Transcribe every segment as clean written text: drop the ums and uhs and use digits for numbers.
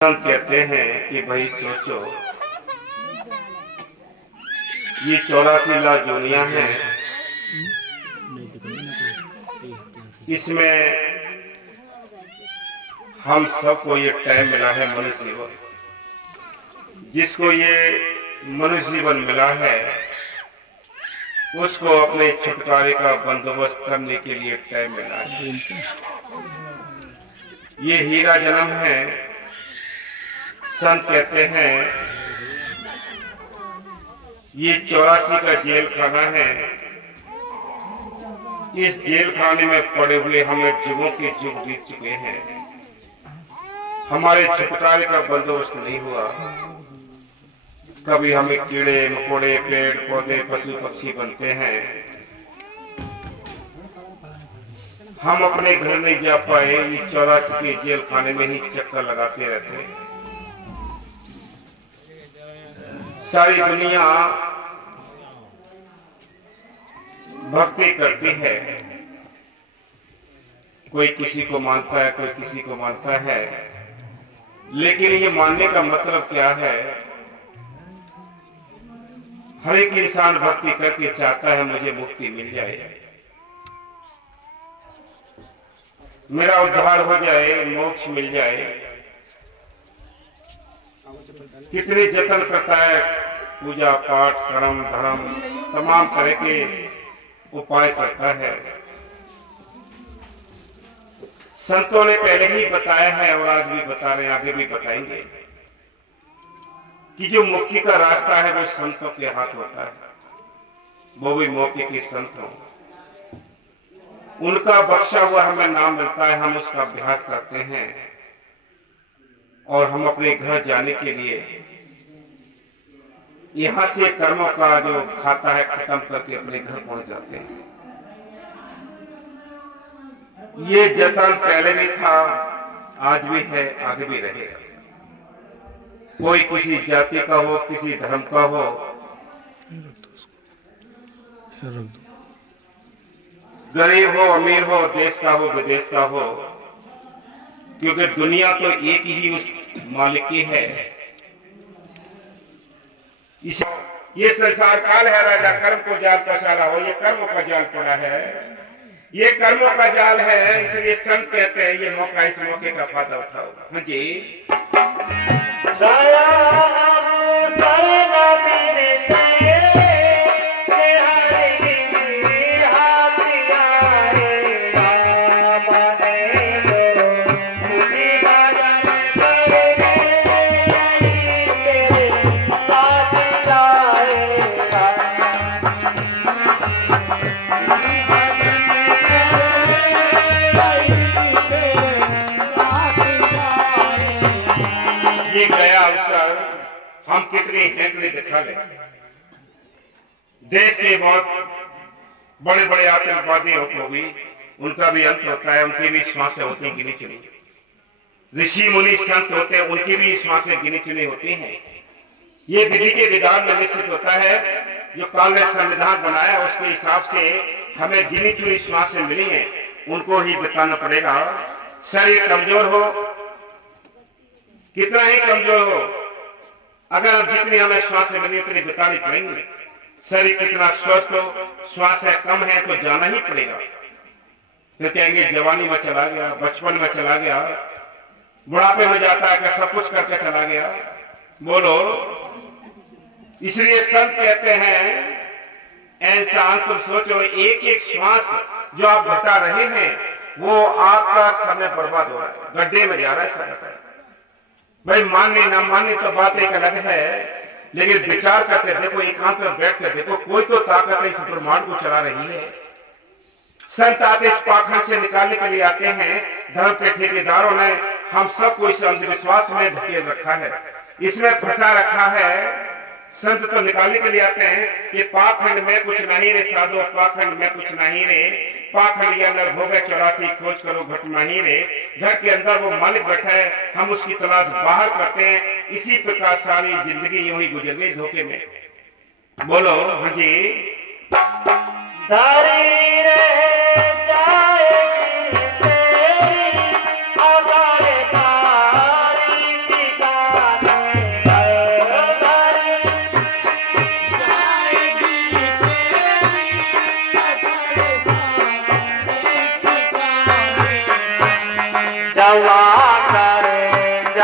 हम कहते हैं कि भाई सोचो, ये 84 लाख दुनिया है, इसमें हम सबको ये टाइम मिला है मनुष्य जीवन। जिसको ये मनुष्य जीवन मिला है उसको अपने छुटकारे का बंदोबस्त करने के लिए टाइम मिला है। ये हीरा जन्म है। संत कहते हैं ये 84 का जेल खाना है। इस जेल खाने में पड़े हुए हमें जुगों के जुग बीत चुके हैं। हमारे छुटकारे का बंदोबस्त नहीं हुआ। कभी हमें कीड़े मकोड़े पेड़ पौधे पशु पक्षी बनते हैं। हम अपने घर नहीं जा पाए। ये 84 के जेल खाने में ही चक्कर लगाते रहते हैं। सारी दुनिया भक्ति करती है। कोई किसी को मानता है, कोई किसी को मानता है, लेकिन ये मानने का मतलब क्या है? हर एक इंसान भक्ति करके चाहता है मुझे मुक्ति मिल जाए, मेरा उद्धार हो जाए, मोक्ष मिल जाए। कितने जतन करता है, पूजा पाठ कर्म धर्म तमाम तरह के उपाय करता है। संतों ने पहले ही बताया है और आज भी बता रहे हैं, आगे भी बताएंगे कि जो मुक्ति का रास्ता है वो संतों के हाथ होता है। वो भी मौके के संत हो, उनका बख्शा हुआ हमें नाम मिलता है। हम उसका अभ्यास करते हैं और हम अपने घर जाने के लिए यहां से कर्मों का जो खाता है खत्म करके अपने घर पहुंच जाते हैं। ये जतन पहले भी था, आज भी है, आगे भी रहेगा। कोई किसी जाति का हो, किसी धर्म का हो, गरीब हो अमीर हो, देश का हो विदेश का हो, क्योंकि दुनिया तो एक ही उस मालिक की है। ये संसार काल है, राजा कर्म को जाल पसारा हो। ये कर्मों का जाल पड़ा है, ये कर्मों का जाल है। इसलिए संत कहते हैं ये मौका, इस मौके का फायदा उठाओ। हाँ जी। ये गया अवसर हम कितनी हेकड़ी दिखा ले। देश के बहुत बड़े बड़े आतंकवादियों को भी उनका भी अंत होता है, उनकी भी श्वासें होती हैं गिनी चुनी। ऋषि मुनि संत होते हैं, उनकी भी श्वासें गिनी चुनी होती हैं। ये विधि के विधान में निश्चित होता है। जो कांग्रेस संविधान बनाया उसके हिसाब से हमें गिनी चुनी श्वासें मिली हैं, उनको ही बताना पड़ेगा। शरीर कमजोर हो, कितना ही कमजोर हो, अगर जितनी हमें श्वासें मिली उतनी बतानी पड़ेंगी। शरीर कितना स्वस्थ हो, श्वासें कम है तो जाना ही पड़ेगा। तो कहेंगे जवानी में चला गया, बचपन में चला गया, बुढ़ापे में जाता है कि सब कुछ करके चला गया। बोलो। इसलिए संत कहते हैं ऐसा तुम सोचो, एक एक श्वास जो आप घटा रहे हैं वो आपका समय बर्बाद हो रहा है, गड्ढे में जा रहा है सारा। भाई मानने ना मानने तो बात एक अलग है, लेकिन विचार करके देखो, एकांत में बैठ कर देखो, कोई तो ताकत इस ब्रह्मांड को चला रही है। संत आते इस पाखंड से निकालने के लिए आते हैं। धर्म के ठेकेदारों ने हम सबको इस अंधविश्वास में ढकेल रखा है, इसमें फंसा रखा है। संत तो निकालने के लिए आते हैं कि पाखंड में कुछ नहीं रे साधो, पाखंड में कुछ नहीं रे, पाखंड के अंदर भोगे 84 खोज करो घट नहीं रे। घर के अंदर वो मालिक बैठा है, हम उसकी तलाश बाहर करते हैं। इसी प्रकार सारी जिंदगी यूं ही गुजर गई धोखे में। बोलो। हाँ जी।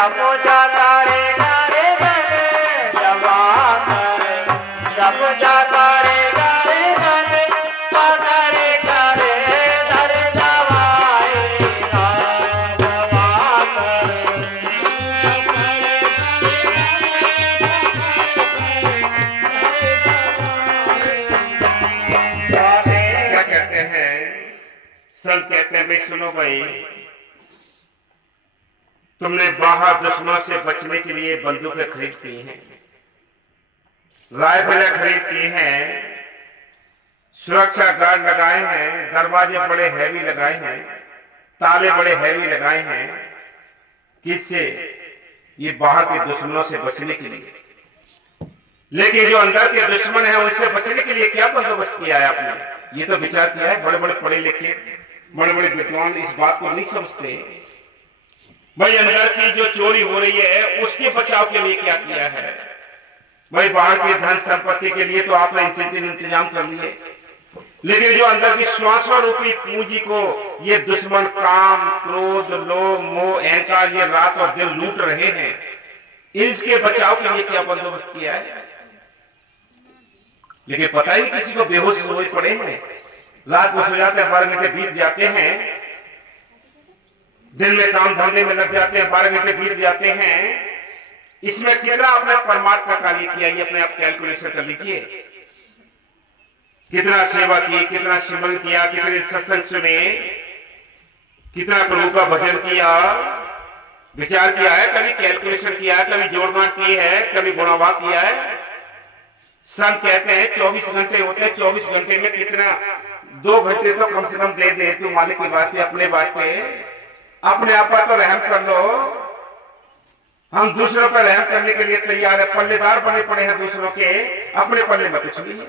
जपो जाता रे गारे गारे जमा करे जपो जाता रे गारे गारे पातारे करे धरे जवाए जवा क्या कहते हैं? संत कहते हैं भाई सुनो भाई, तुमने बाहर दुश्मनों से बचने के लिए बंदूकें खरीद की हैं, राइफलें खरीद की हैं, सुरक्षा गार्ड लगाए हैं, दरवाजे बड़े हैवी लगाए हैं, ताले बड़े हैवी लगाए हैं। किससे? ये बाहर के दुश्मनों से बचने के लिए। लेकिन जो अंदर के दुश्मन है उससे बचने के लिए क्या बंदोबस्त किया है आपने? ये तो विचार किया है? बड़े बड़े पढ़े लिखे बड़े बड़े विद्वान इस बात को नहीं समझते भाई अंदर की जो चोरी हो रही है उसके बचाव के लिए क्या किया है। भाई बाहर की धन संपत्ति के लिए तो आपने इंतजाम कर लिए, लेकिन जो अंदर की श्वासों रूपी पूंजी को ये दुश्मन काम क्रोध लोभ मोह अहंकार ये रात और दिन लूट रहे हैं, इसके बचाव के लिए क्या बंदोबस्त किया है? लेकिन पता ही किसी को, बेहोश हुए पड़े हैं, रात को सो जाते हैं, 12 घंटे बीत जाते हैं, दिन में काम धंधे में लग जाते हैं, 12 घंटे बीत जाते हैं। इसमें कितना आपने परमात्मा का कार्य किया, ये अपने आप कैलकुलेशन कर लीजिए। कितना सेवा की, कितना सुमन किया, कितने सत्संग सुने, कितना प्रभु का भजन किया, विचार किया है, कभी कैलकुलेशन किया है, कभी जोड़ना की है, कभी गुणावाग किया है। संत कहते हैं 24 घंटे होते हैं, 24 घंटे में कितना 2 घंटे तो कम से कम दे दे तू मालिक के वास्ते, अपने वास्ते, अपने आप पर तो रहम कर लो। हम दूसरों पर रहम करने के लिए तैयार है, पल्लेदार बने पड़े हैं दूसरों के, अपने पल्ले में कुछ नहीं है।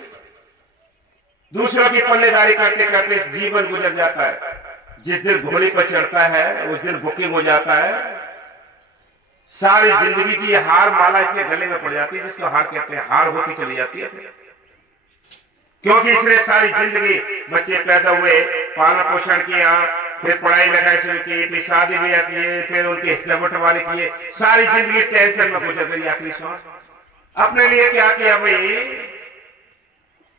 दूसरों की पल्लेदारी करते करते जीवन गुजर जाता है। जिस दिन घोड़े पर चढ़ता है उस दिन बुकिंग हो जाता है, सारी जिंदगी की हार माला इसके गले में पड़ जाती है, जिसको हार कहते हैं, हार होती चली जाती है। क्योंकि इसने सारी जिंदगी बच्चे पैदा हुए, पालन पोषण किया, फिर पढ़ाई लिखाई शुरू की, फिर शादी ब्याह किए, फिर उनके हिस्से बंटवारे किए, सारी जिंदगी टेंशन में गुजर गई। आखिरी सांस अपने लिए क्या किया भाई?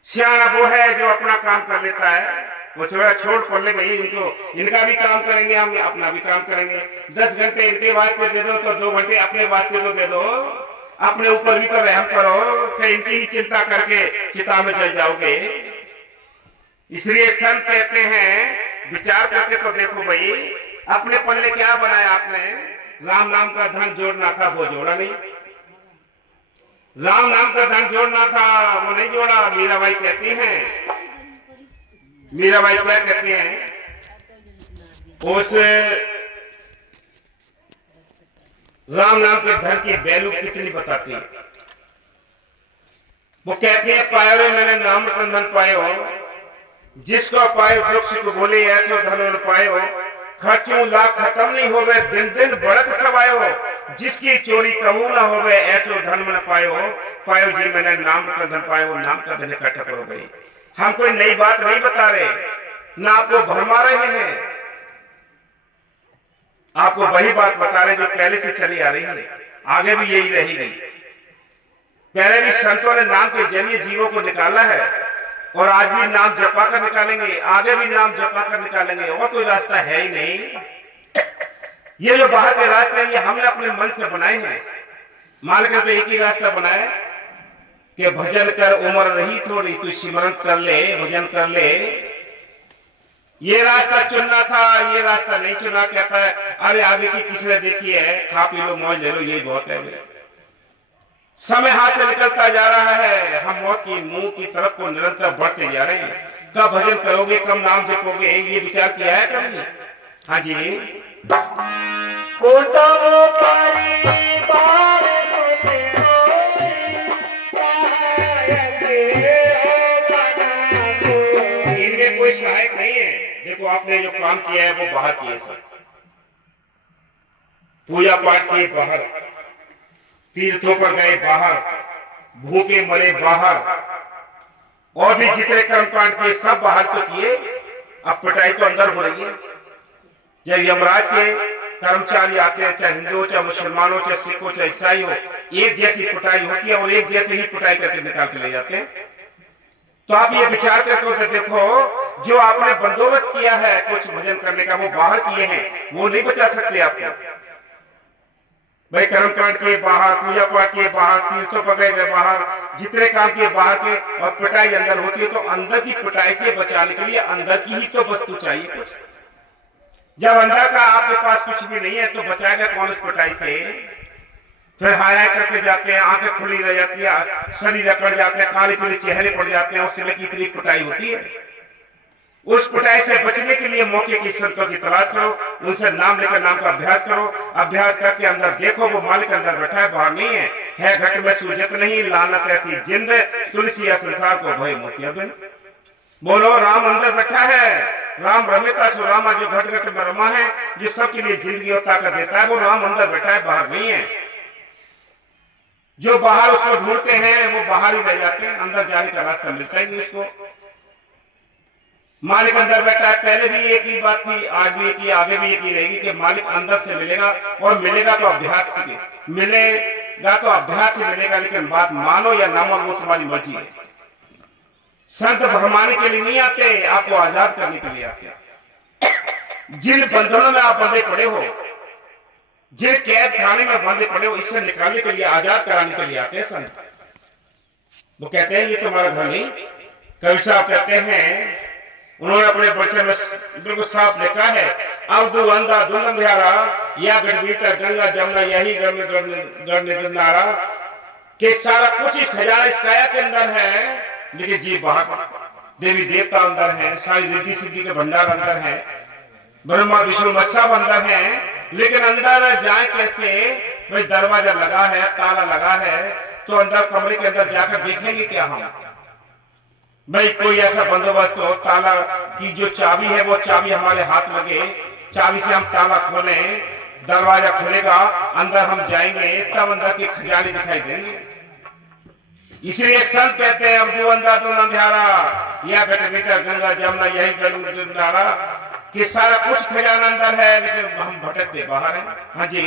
सियाना वो है जो अपना काम कर लेता है, वो छोड़ पड़ ले भाई, इनका भी काम करेंगे, हम अपना भी काम करेंगे। 10 घंटे इनके वास्ते दे दो तो 2 घंटे अपने वास्ते तो दे दो, अपने ऊपर भी तो रहम करो, फिर इनकी ही चिंता करके चिता में चल जाओगे। इसलिए संत कहते हैं विचार करके तो देखो भाई, अपने पल्ले क्या बनाया आपने? राम नाम का धन जोड़ना था, वो जोड़ा नहीं। राम नाम का धन जोड़ना था, वो नहीं जोड़ा। मीराबाई कहती हैं, मीराबाई क्या कहती हैं? उस राम नाम के धन की वैल्यू कितनी बताती है? वो कहती है, पायो रे मैंने नाम रतन धन पायो, जिसको पायो वृक्ष को बोले ऐसो धन पायो, खर्चों लाख खत्म नहीं होवे, दिन दिन बढ़त सवायो, जिसकी चोरी कबू ना होवे ऐसो धन मन पायो। पायो जी मैंने नाम रतन धन पायो, नाम का धन इकट्ठा करो भाई। हम कोई नई बात नहीं बता रहे, ना आपको भरमा रहे हैं, आपको वही बात बता रहे जो पहले से चली आ रही है, आगे भी यही रहेगी। पहले भी संतों ने नाम के जरिए जीवों को निकाला है, और आज भी नाम जपा कर निकालेंगे, आगे भी नाम जपा कर निकालेंगे, और कोई रास्ता है ही नहीं। ये जो बाहर के रास्ते हैं ये हमने अपने मन से बनाए हैं। मालिक ने तो एक ही रास्ता बनाया कि भजन कर उम्र रही थोड़ी, तू सिमरन कर ले, भजन कर ले। ये रास्ता चुनना था, ये रास्ता नहीं चुना। कहता है अरे आगे की किसने देखी है, खा पी लो मौज ले लो, यही बहुत है। समय हाथ से निकलता जा रहा है, हम मौत की मुंह की तरफ को निरंतर बढ़ते जा रहे हैं। कब भजन करोगे, कब नाम जपोगे, ये विचार किया है कभी? हाँ जी। इनमें कोई सहायक नहीं है। देखो आपने जो काम किया है वो बाहर किए, सब पूजा पाठ किए बाहर, तीर्थों पर गए बाहर, भूखे मरे बाहर, और भी जितने कर्मकांड किए सब बाहर तो किए। अब पिटाई तो अंदर हो रही है। जब यमराज के कर्मचारी आते हैं, चाहे हिंदू हो, चाहे मुसलमान हो, चाहे सिख हो, चाहे ईसाई हो, एक जैसी पिटाई होती है और एक जैसे ही पिटाई करके निकाल के ले जाते हैं। तो आप ये विचार करके देखो, जो आपने बंदोबस्त किया है कुछ भजन करने का, वो बाहर किए हैं, वो नहीं बचा सकते आपको। भाई कर्मकांड किए बाहर, पूजा पाठ किए बाहर, तीर्थों पकड़े गए बाहर, जितने काम किए बाहर के, और पिटाई अंदर होती है। तो अंदर की पिटाई से बचाने के लिए अंदर की ही तो वस्तु चाहिए कुछ। जब अंदर का आपके पास कुछ भी नहीं है तो बचाएगा कौन उस पिटाई से? फिर हाय करके जाते हैं, आंखें खुली रह जाती है, शरीर अकड़ जाते हैं, काले पीले चेहरे पड़ जाते हैं, उस समय की इतनी पिटाई होती है। उस पिटाई से बचने के लिए मौके की संतों की तलाश करो, उनसे नाम लेकर नाम का अभ्यास करो। अभ्यास करके अंदर देखो, वो मालिक अंदर बैठा है, बाहर नहीं है घट में सूजत नहीं, लानत ऐसी जिंद, तुलसी या संसार को भय मोतिया बिन। बोलो राम अंदर बैठा है, राम रमेता सो रामा, जो घट घट में रमा है, जो सबके लिए जिंदगी और ताकत देता है, वो राम अंदर बैठा है, बाहर नहीं है। जो बाहर उसको ढूंढते हैं वो बाहर ही रह जाते हैं, अंदर जाने का रास्ता मिलता ही नहीं उसको। मालिक अंदर बैठा है। पहले भी एक ही बात थी, आज भी एक ही, आगे भी एक ही रहेगी कि मालिक अंदर से मिलेगा, और मिलेगा तो अभ्यास से मिलेगा, तो अभ्यास से मिलेगा। लेकिन बात मानो या ना मानो वो तुम्हारी मर्जी है। संत भरमाने के लिए नहीं आते, आपको आजाद करने के लिए आते हैं। जिन बंधनों में आप बंधे पड़े हो, जिन कैद खाने में बंधे पड़े हो, इससे निकालने के लिए, आजाद कराने के लिए आते हैं संत। वो कहते हैं ये तुम्हारा घर नहीं। कवि साहब कहते हैं, उन्होंने अपने बच्चे में बिल्कुल साफ लिखा है, अब दो अंधा दो अंधियारा, या गढ़बीता गंगा जमुना यही गढ़नारा, कि सारा कुछ ही खजाना इस काया के अंदर है, लेकिन जी बाहर देवी देवता अंदर है, सारी रिद्धि सिद्धि के भंडार अंदर है, ब्रह्मा विष्णु मत्स्य अंदर है, लेकिन अंदर जाए कैसे? भाई दरवाजा लगा है, ताला लगा है, तो अंदर कमरे के अंदर जाकर देखेंगे क्या हम? भाई कोई ऐसा बंदोबस्त हो, ताला की जो चाबी है वो चाबी हमारे हाथ लगे, चाबी से हम ताला खोलें, दरवाजा खुलेगा, अंदर हम जाएंगे, तब अंदर के खजाने दिखाई देंगे। इसलिए संत कहते हैं, अब जो अंधा तो अंधियारा, या गटबीता गंगा जमुना यही गढ़नारा, कि सारा कुछ खजाना अंदर है, लेकिन हम भटकते बाहर हैं। हाँ जी,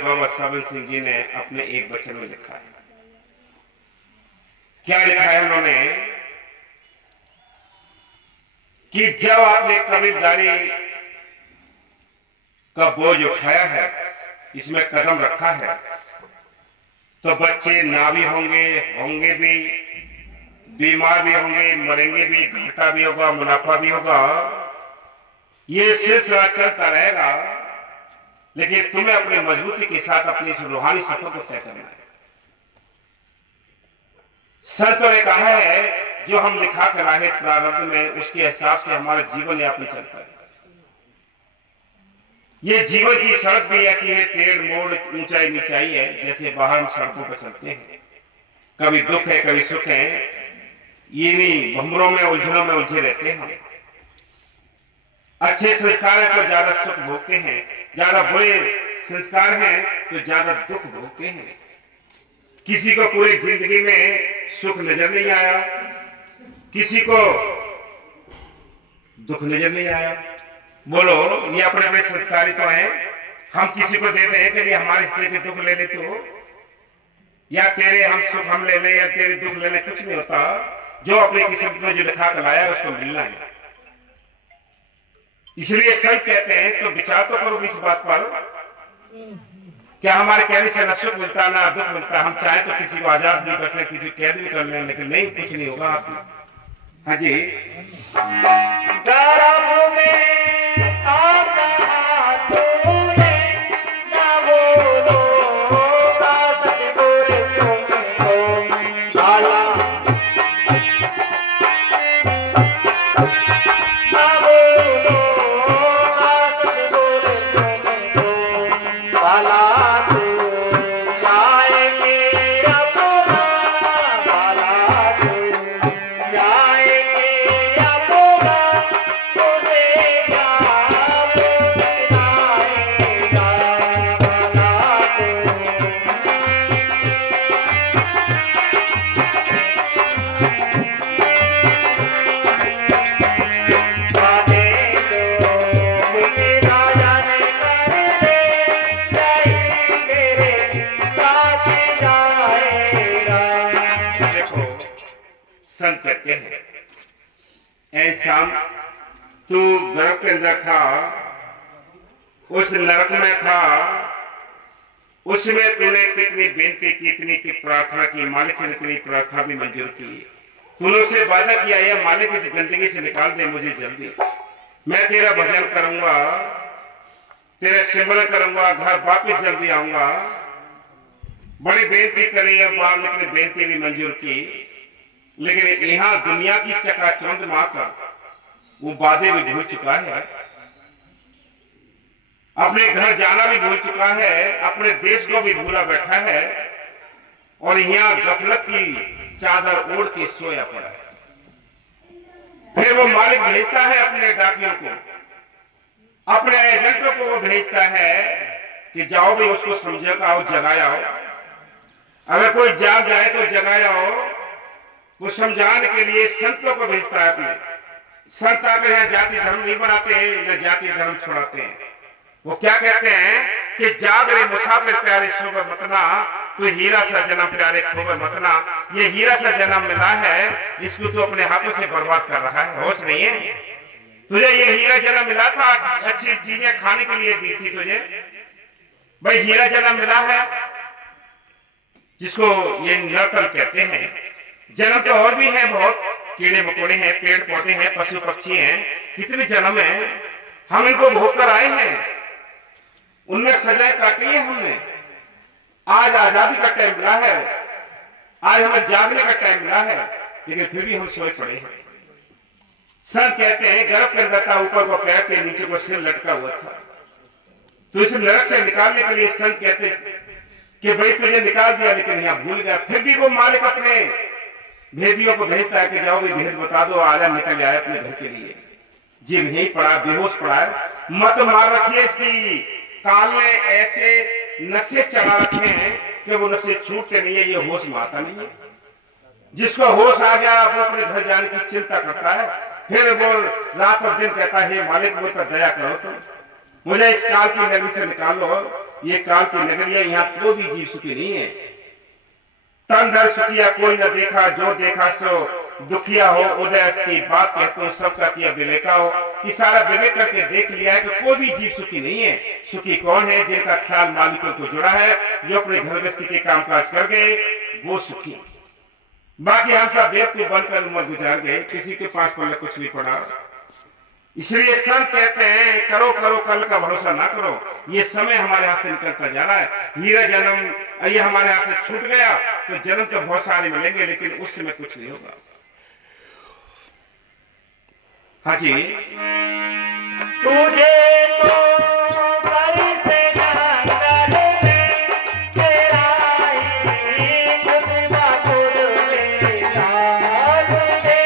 बाबा साबिर सिंह जी ने अपने एक वचन में लिखा है। क्या लिखा है उन्होंने? कि जब आपने कबीरदारी का बोझ उठाया है, इसमें कदम रखा है, तो बच्चे ना भी होंगे भी, बीमार भी होंगे, मरेंगे भी, घाटा भी होगा, मुनाफा भी होगा, ये सिलसिला चलता रहेगा। लेकिन तुम्हें अपनी मजबूती के साथ अपनी इस रूहानी सफर को तय करना है। संतों ने कहा है, जो हम लिखा कर आए प्रारंभ में, उसके हिसाब से हमारा जीवन यापन चलता है। ये जीवन की सड़क भी ऐसी है, टेढ़ मोड़, ऊंचाई नीचाई है, जैसे बाहर हम सड़कों पर चलते हैं, कभी दुख है कभी सुख है, ये नहीं भंवरों में उलझनों में उलझे रहते हैं। अच्छे संस्कार है तो ज्यादा सुख भोगते हैं, ज्यादा बुरे संस्कार हैं तो ज्यादा दुख भोगते हैं। किसी को पूरी जिंदगी में सुख नजर नहीं आया, किसी को दुख नजर नहीं आया। बोलो, ये अपने अपने संस्कारी तो हैं। हम किसी को देते हैं कि हमारे हिस्से के दुख ले ले, तो या तेरे हम सुख हम ले लें या तेरे दुख ले लें, कुछ नहीं होता। जो अपनी किस्मत में जो लिखा कर लाया उसको मिलना है। इसलिए संत कहते हैं तो विचार तो करो इस बात पर, क्या हमारे कहने से न सुख मिलता ना दुख मिलता। हम चाहे तो किसी को आजाद भी कर सकते, किसी को कैद भी कर लें, लेकिन नहीं, कुछ नहीं होगा आप। हाँ जी, गर्भ में आता तूने ना बोलोगा सतगुरु तुमको भाला, ना बोलोगा सतगुरु तुमको भाला, तू जाएगी अपना भाला, तू जाएगी अपना, तुझे क्या बुलाएगा भाला, देखो संत कहते हैं ऐसा तू गर्भ के अंदर था, उस नरक में था, उसमें तूने कितनी बेनती की, इतनी की प्रार्थना की, मालिक से इतनी प्रार्थना भी मंजूर की। तूने उससे वादा किया है मालिक इस गंदगी से निकाल दे मुझे जल्दी, मैं तेरा भजन करूंगा, तेरे सिमरन करूंगा, घर वापिस जल्दी आऊंगा। बड़ी बेनती करी है, मालिक ने बेनती भी मंजूर की, लेकिन यहाँ दुनिया की चकाचौंध मारकर वो वादे भी भूल चुका है, अपने घर जाना भी भूल चुका है, अपने देश को भी भूला बैठा है, और यहाँ गफलत की चादर ओढ़ के सोया पड़ा है। फिर वो मालिक भेजता है अपने डाकियों को, अपने एजेंटों को वो भेजता है कि जाओ भी उसको समझा आओ, जगाया आओ। अगर कोई जाग जाए तो जगाया हो, वो समझाने के लिए संतों को भेजता है अपने। संत आकर यहाँ जाति धर्म नहीं बनाते हैं, न जाति धर्म छुड़ाते हैं। वो क्या कहते हैं कि जाग रे मुसाफिर प्यारे सोबर मतना, तू हीरा सा जन्म प्यारे खोबर मतना। ये हीरा सा जन्म मिला है, इसको तू अपने हाथों से बर्बाद कर रहा है, होश नहीं है। तुझे ये हीरा जन्म मिला था, अच्छी चीजें खाने के लिए दी थी तुझे, भाई हीरा जन्म मिला है, जिसको ये नरतल कहते हैं। जन्म तो और भी है बहुत, कीड़े मकोड़े हैं, पेड़ पौधे हैं, पशु पक्षी हैं, कितने जन्म है, हम इनको भोग कर आए हैं, उनमें सजाएं काटी है हमने। आज आजादी का टाइम मिला है, आज हमें जागने का टाइम मिला है, लेकिन फिर भी हम सोए पड़े हैं। संत कहते हैं गर्भ के अंदर था, ऊपर को पैर थे, नीचे को सिर लटका हुआ था। तो इस नरक से निकालने के लिए संत कहते कि भाई तुझे निकाल दिया, लेकिन यहाँ भूल गया। फिर भी वो मालिक अपने भेदियों को भेजता है कि जाओ भी भेद बता दो, आजा निकल जाए अपने घर के लिए। जिम यही पड़ा, बेहोश पड़ा है, मत मार रखिए इसकी। काल ने ऐसे नशे चढ़ा रखे हैं कि वो नशे छूटते नहीं है, ये होश में आता नहीं है। जिसको होश आ गया वो अपने घर जाने की चिंता करता है, फिर वो रात और दिन कहता है मालिक मुझ पर दया करो, तो मुझे इस काल की नगरी से निकालो। ये काल की नगरी है, यहाँ कोई भी जीव सुखी नहीं है। तन धर सुखिया कोई न देखा, जो देखा सो दुखिया हो। उदय की बात कहते हो, सबका किया विवेका हो, कि सारा विवेक करके देख लिया है कि कोई भी जीव सुखी नहीं है। सुखी कौन है? जिनका ख्याल मालिकों को जुड़ा है, जो अपने घर गृहस्थी के कामकाज कर गए, वो सुखी। बाकी हम सब बेवकूफ बनकर उम्र गुजार गए, किसी के पास पल्ले कुछ नहीं पड़ा। इसलिए संत कहते हैं करो करो कल का भरोसा ना करो। ये समय हमारे हाथ से निकलता जा रहा है। हीरा जन्म ये हमारे हाथ से छूट गया तो जन्म तो बहुत सारे मिलेंगे, लेकिन उस समय कुछ नहीं होगा। हाँ जी, तुझे तो बरसे जंगल में तेरा ही खुशबा खुलेगा। तुझे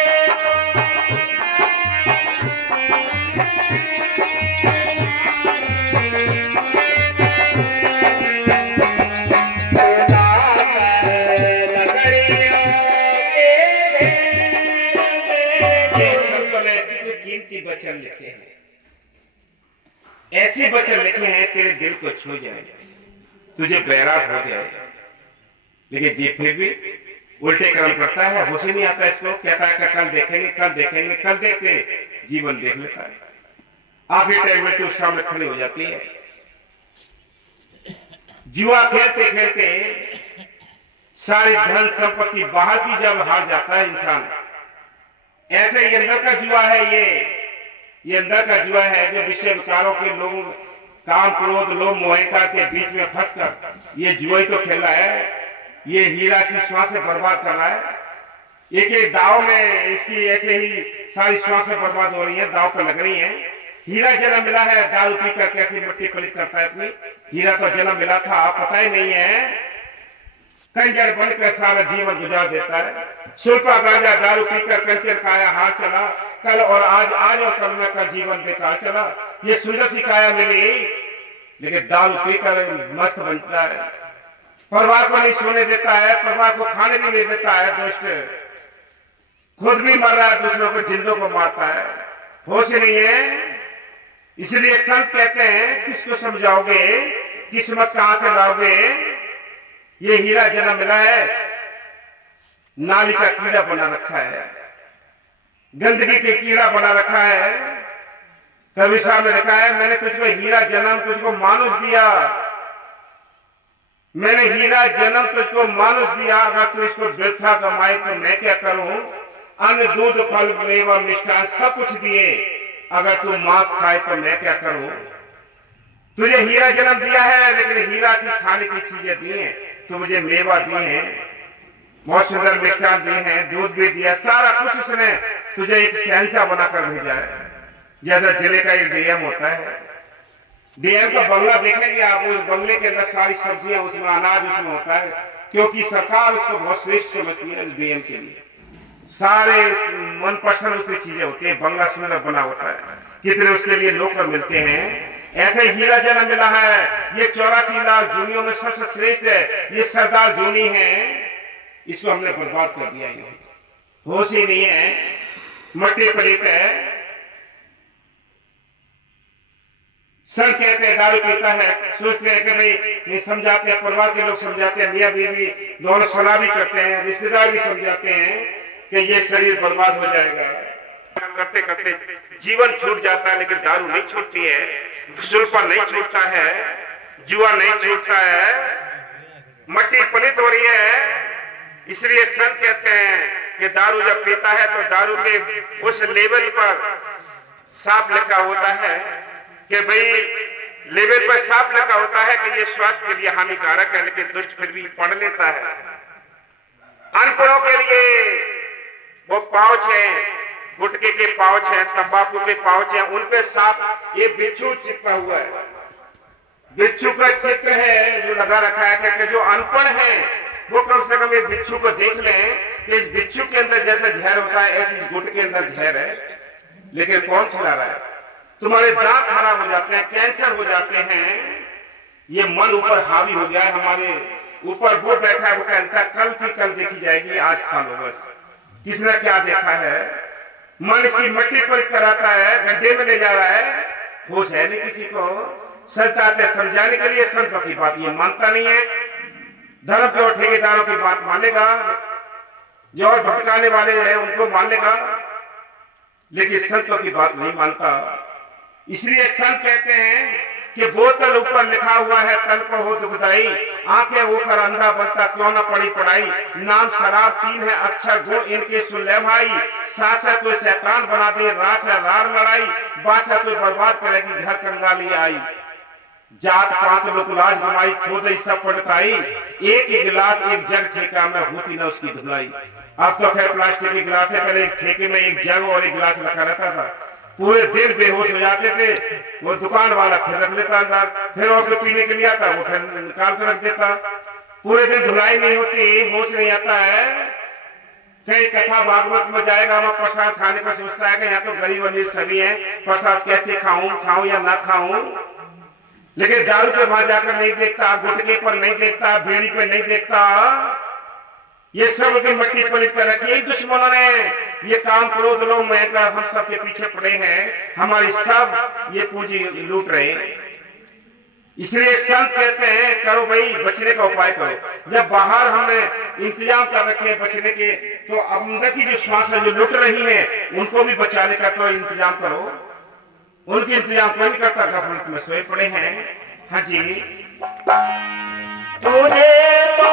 वचन लिखे हैं, ऐसे वचन लिखे हैं तेरे दिल को छू जाए, तुझे बैराग हो जाए, लेकिन ये फिर भी उल्टे कर्म करता है, होश ही नहीं आता इसको, कहता है कि कल देखेंगे कल देखेंगे, कल देखते जीवन देख लेता है, आखिरी टाइम में तो सामने खड़ी हो जाती है। जुआ खेलते खेलते सारी धन संपत्ति बाहर की जब हार जाता है इंसान, ऐसे ही अंदर का जुआ है ये अंदर का जुआ है जो विषय विकारों के लोगों, काम क्रोध लोभ मोहिता के बीच में फंसकर ये जुआ ही तो खेल रहा है, ये हीरा सी श्वासें बर्बाद कर रहा है। एक एक दाव में इसकी ऐसे ही सारी श्वासें बर्बाद हो रही है, दाव पर लग रही है। हीरा जन्म मिला है, दारू पीकर कैसे मिट्टी पलित करता है अपनी, हीरा तो जन्म मिला था पता ही नहीं है, कंजर बनकर सारा जीवन गुजार देता है। सुल्पा राजा दारू पीकर कंचर काया हार चला, कल और आज और कल में का जीवन बेकार चला। ये सुंदर सी काया मिली लेकिन दारू पीकर मस्त बनता है, परिवार को नहीं सोने देता है, परिवार को खाने भी नहीं देता है, दुष्ट खुद भी मर रहा है, दूसरों को जिंदों को मारता है, होश ही नहीं है। इसलिए संत कहते हैं किसको समझाओगे, किस्मत कहां से लाओगे, ये हीरा जन्म मिला है, नाली का कीड़ा बना रखा है, गंदगी के कीड़ा बना रखा है। कवि साहब ने लिखा है मैंने तुझको हीरा जन्म तुझको मानुष दिया, मैंने हीरा जन्म तुझको मानुष दिया, अगर तू इसको व्यर्था कमाए तो मैं क्या करूं, अन्न दूध फल मेवा मिष्ठान सब कुछ दिए, अगर तू मांस खाए तो मैं क्या करूं। तुझे हीरा जन्म दिया है लेकिन हीरा से खाने की चीजें दी हैं, तो मुझे मेवा दिए हैं, बहुत सुंदर मिष्ठान दिए हैं, दूध भी दिया, सारा कुछ उसने तुझे एक शहंशाह बनाकर भेजा है। जैसा जिले का एक डीएम होता है, डीएम का बंगला देखेंगे आप, उस बंगले के अंदर सारी सब्जियां उसमें अनाज उसमें होता है, क्योंकि सरकार उसको बहुत श्रेष्ठ समझती है। डीएम के लिए सारे मनपसंद उसकी चीजें होती है, बंगला सुंदर बना होता है, कितने उसके लिए नौकर मिलते हैं। ऐसे हीरा जन्म मिला है, ये 84 लाख जूनियों में सबसे श्रेष्ठ है, ये सरदार जूनी है, इसको हमने बर्बाद कर दिया। ये होश ही नहीं है, मट्टी पलित है। संत कहते हैं दारू पीता है, सोचते हैं कि भाई ये समझाते हैं, परिवार के लोग समझाते हैं, मियां बीवी दोनों सलाह भी करते हैं, रिश्तेदार भी समझाते हैं कि ये शरीर बर्बाद हो जाएगा। करते करते जीवन छूट जाता है, लेकिन दारू नहीं छूटती है, सुल्फा नहीं छूटता है, जुआ नहीं छूटता है, मट्टी पलित हो रही है। इसलिए संत कहते हैं कि दारू जब पीता है तो दारू के उस लेवल पर साफ लिखा होता है कि भाई लेवल पर साफ लिखा होता है कि ये स्वास्थ्य के लिए हानिकारक है, लेकिन दुष्ट फिर भी पढ़ लेता है। अनपढ़ों के लिए वो पाउच है, गुटके के पाउच है, तंबाकू के पाउच है, उन पे साफ ये बिच्छू चिपका हुआ है, बिच्छू का चित्र है जो लगा रखा है कि जो अनपढ़ है वो कम से कम इस बिच्छू को देख लें कि इस बिच्छू के अंदर जैसा जहर होता है ऐसे इस गुट के अंदर जहर है। लेकिन कौन खिला रहा है? तुम्हारे दांत खराब हो जाते हैं, कैंसर हो जाते हैं, ये मन ऊपर हावी हो गया है, हमारे ऊपर वो बैठा है, वो कहता है कल की कल देखी जाएगी, आज खा लो बस। किसने क्या देखा है? मन इसकी मट्टी पलित कराता है, गड्ढे में ले जा रहा है, होश है नहीं किसी को। संत आते समझाने के लिए, संतों की बात ये मानता नहीं है, धर्म के और ठेकेदारों की बात मानेगा, जो और भटकाने वाले हैं उनको मानेगा, लेकिन संतों की बात नहीं मानता। इसलिए संत कहते हैं कि बोतल ऊपर लिखा हुआ है तल को हो दुखदाई, आंखें ऊपर अंधा बनता क्यों न पड़ी पढ़ाई, नाम शराब तीन है अच्छा गुण इनके सुन ले भाई, सासा तो शैतान बना दे रास है रार लड़ाई, बासा तो बर्बाद करेगी घर कंगाली आई, जात पात लोकुलाज बनाई खोद सब पड़ताई, एक ही गिलास एक जग ठेका में होती ना उसकी धुलाई। अब तो खैर प्लास्टिक के गिलास है, पहले एक ठेके में एक जग और एक गिलास रखा रहता था, पूरे दिन बेहोश हो जाते थे, वो दुकान वाला फिर रख लेता अंदर, फिर और पीने के लिए आता वो फिर निकाल कर रख देता, पूरे दिन धुलाई नहीं होती, होश नहीं आता है। कई कथा भागवत में जाएगा, वहां प्रसाद खाने को सोचता है कि यहाँ तो गरीब अमीर सभी है, प्रसाद कैसे खाऊं या ना खाऊं, लेकिन दारू के वहां जाकर नहीं देखता, गुटके पर नहीं देखता, बीड़ी पर नहीं देखता, ये सब की मट्टी पलित कर रखी। दुश्मनों ने ये काम क्रोध लोग मैं हम सब के पीछे पड़े हैं, हमारी सब ये पूंजी लूट रहे हैं। इसलिए संत कहते हैं करो भाई, बचने का उपाय करो। जब बाहर हमने इंतजाम कर रखे हैं बचने के, तो अंदर की जो श्वास है जो लुट रही है उनको भी बचाने का तो इंतजाम करो। उनके इंतजाम कोई नहीं करता, गफलत में सोए पड़े हैं। हाँ जी, तुझे तो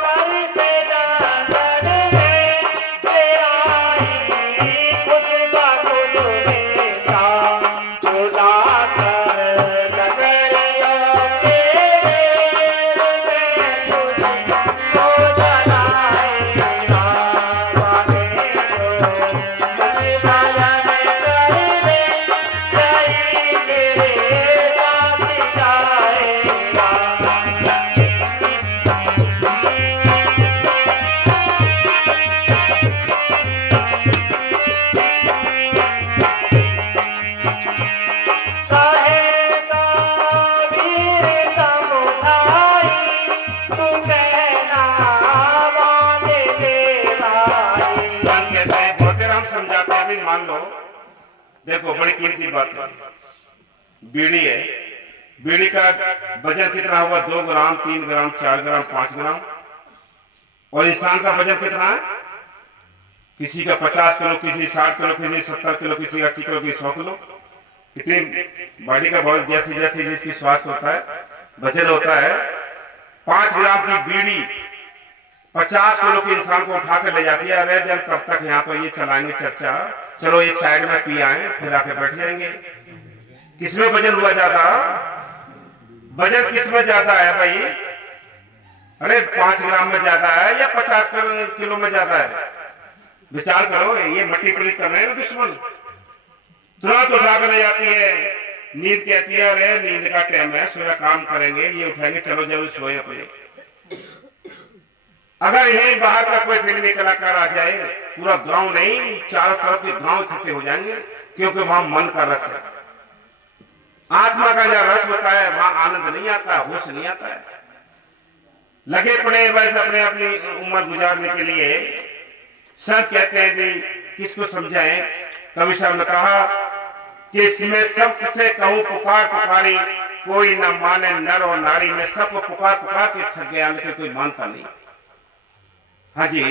घर से जंगल में तेरा ही खुद का खुद देता, खुदा कर नजरियों के में तुझको जलाएगा, वादे को बलिदान कर दे, यही मेरे साथ जाएगा। समझाते हैं भी, मान लो देखो बड़ी कीमती बात है, बीड़ी है, बीड़ी का वजन कितना होगा? 2 ग्राम, 3 ग्राम, 4 ग्राम, 5 ग्राम। और इंसान का वजन कितना है? किसी का 50 किलो, किसी 60 किलो, किसी 70 किलो, किसी 80 किलो, किसी 100 किलो। कितनी बॉडी का बहुत, जैसे जैसे जिसकी स्वास्थ्य होता है, वजन होता है। 5 ग्राम की बीड़ी 50 किलो के इंसान को उठा कर ले जाती है। अरे जब कब तक यहाँ पर ये चलाएंगे चर्चा, चलो एक साइड में पी आए, फिर आके बैठ जाएंगे। किसमें वजन हुआ ज्यादा? वजन किसमें ज्यादा है भाई? अरे 5 ग्राम में ज्यादा है या 50 किलो में ज्यादा है? विचार करो, ये मट्टी पलीत कर रहे हैं दुश्मन। तुरंत उठा कर ले जाती है। नींद कहती है अरे नींद का टाइम है, सोया काम करेंगे, ये उठाएंगे, चलो जल्दी सोए अपने। अगर यही बाहर का कोई फिल्मी कलाकार आ जाए, पूरा गांव नहीं, चारों तरफ के गांव इकट्ठे हो जाएंगे, क्योंकि वहां मन का रस है, आत्मा का जो रस होता है, वहां आनंद नहीं आता, होश नहीं आता है। लगे पड़े बस अपने अपनी उम्र गुजारने के लिए। सब कहते हैं कि किसको समझाएं? कवि साहब ने कहा कि इसमें सबसे कहूं पुकार पुकारी, कोई न माने नर और नारी। में सबको पुकार पुकार के थक गया, लेकिन कोई मानता नहीं। हाँ जी,